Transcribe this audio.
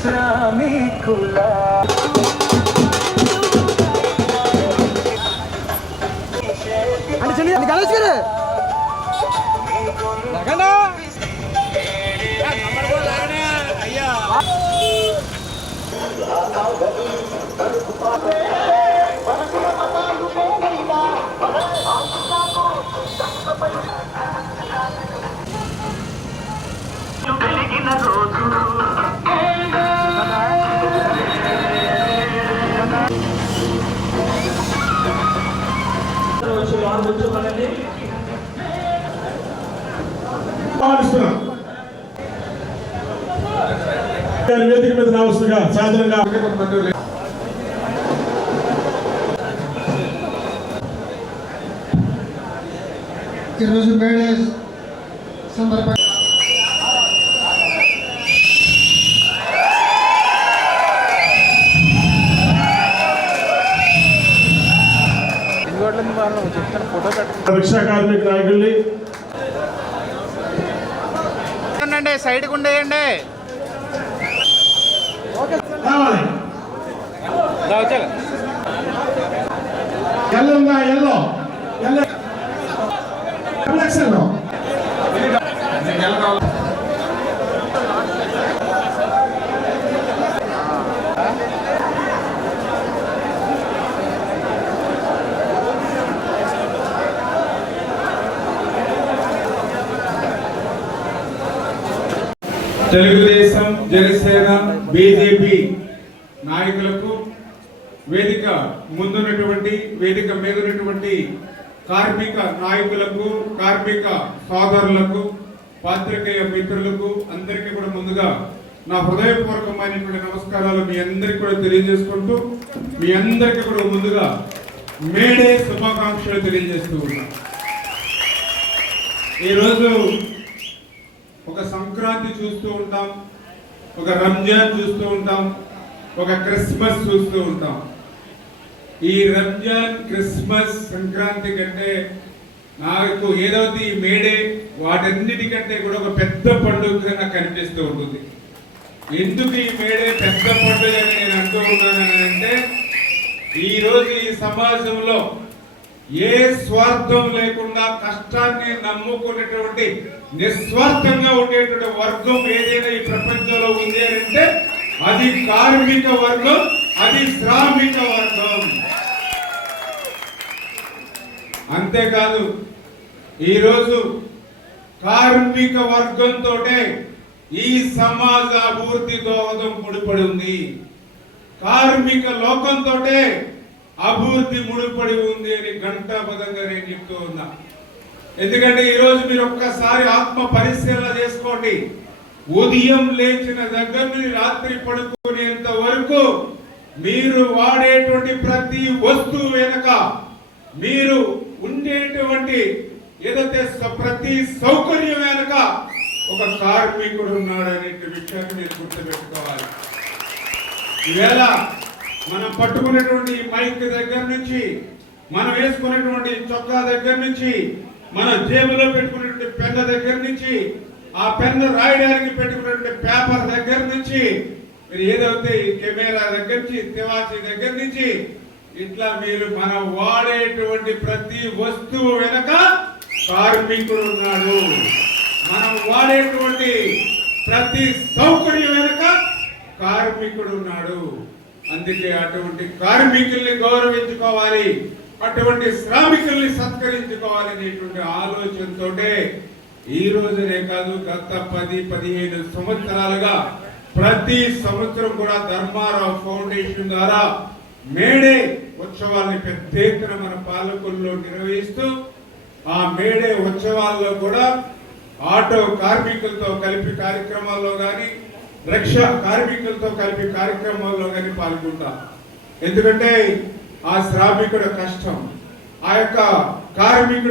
శ్రామికులా అంటే చెల్లి అది గణేష్ గారు అయ్యా వేదిక మీద రావచ్చుగా సాధారణంగా ఈరోజు మేడే సందర్భంగా రిక్షా కార్మిక నాయకుల్ని సైడ్ ఉండేయండి yellow yellow Telugu Desam Janasena BJP నాయకులకు వేదిక ముందున్నటువంటి వేదిక మీద ఉన్నటువంటి కార్మిక నాయకులకు కార్మిక సోదరులకు పాత్రికేయ మిత్రులకు అందరికీ కూడా ముందుగా నా హృదయపూర్వకమైనటువంటి నమస్కారాలు మీ అందరికీ కూడా తెలియజేసుకుంటూ మీ అందరికీ కూడా ముందుగా మేడే శుభాకాంక్షలు తెలియజేస్తూ ఉన్నా. ఈరోజు ఒక సంక్రాంతి చూస్తూ ఉంటాం, ఒక రంజాన్ చూస్తూ ఉంటాం, ఒక క్రిస్మస్ చూస్తూ ఉంటాం. ఈ రంజాన్ క్రిస్మస్ సంక్రాంతి కంటే నాకు ఏదైతే ఈ మేడే వాటన్నిటికంటే కూడా ఒక పెద్ద పండుగగా నాకు కనిపిస్తూ ఉంటుంది. ఎందుకు ఈ మేడే పెద్ద పండుగ అని నేను అంటూ ఉన్నానంటే ఈరోజు ఈ సమాజంలో ఏ స్వార్థం లేకుండా కష్టాన్ని నమ్ముకునేటువంటి నిస్వార్థంగా ఉండేటువంటి వర్గం ఏదైనా ఈ ప్రపంచంలో ఉంది అంటే అది కార్మిక వర్గం, అది శ్రామిక వర్గం. అంతేకాదు ఈరోజు కార్మిక వర్గంతో ఈ సమాజ అభివృద్ధి దోహదం ముడిపడి ఉంది. కార్మిక లోకంతో అభివృద్ధి ముడిపడి ఉంది అని ఘంటాపథంగా నేను చెప్తూ ఉన్నా. ఎందుకంటే ఈరోజు మీరు ఒక్కసారి ఆత్మ పరిశీలన చేసుకోండి. ఉదయం లేచిన దగ్గర నుండి రాత్రి పడుకునేంత వరకు మీరు వాడేటువంటి ప్రతి వస్తువు వెనుక, మీరు ఉండేటువంటి ఏదైతే ప్రతి సౌకర్యం వెనుక ఒక కార్మికుడు ఉన్నాడు అనే విషయాన్ని మీరు గుర్తుపెట్టుకోవాలి. ఈవేళ మనం పట్టుకునేటువంటి మైక్ దగ్గర నుంచి, మనం వేసుకునేటువంటి చొక్కా దగ్గర నుంచి, మన జేబులో పెట్టుకునేటువంటి పెన్న దగ్గర నుంచి, ఆ పెన్ను రాయడానికి పెట్టుకునేటువంటి పేపర్ దగ్గర నుంచి, మీరు ఏదైతే ఈ కెమెరా దగ్గర నుంచి, తివాచి దగ్గర నుంచి, ఇట్లా మీరు మనం వాడేటువంటి ప్రతి వస్తువు వెనక కార్మికుడు ఉన్నాడు. మనం వాడేటువంటి ప్రతి సౌకర్యం వెనక కార్మికుడు ఉన్నాడు. అందుకే అటువంటి కార్మికుల్ని గౌరవించుకోవాలి, అటువంటి శ్రామికుల్ని సత్కరించుకోవాలి అనేటువంటి ఆలోచనతో ఈ రోజునే కాదు గత 10-15 సంవత్సరాలుగా ప్రతి సంవత్సరం కూడా ధర్మారావు ఫౌండేషన్ ద్వారా మేడే ఉత్సవాల్ని పెద్ద ఎత్తున మన పాలకుల్లో నిర్వహిస్తూ ఆ మేడే ఉత్సవాల్లో కూడా ఆటో కార్మికులతో కలిపి కార్యక్రమాల్లో కానీ, రక్షా కార్మికులతో కలిపి కార్యక్రమాల్లో కానీ పాల్గొంటాం. ఎందుకంటే ఆ శ్రామికుడు కష్టం, ఆ యొక్క కార్మికుడు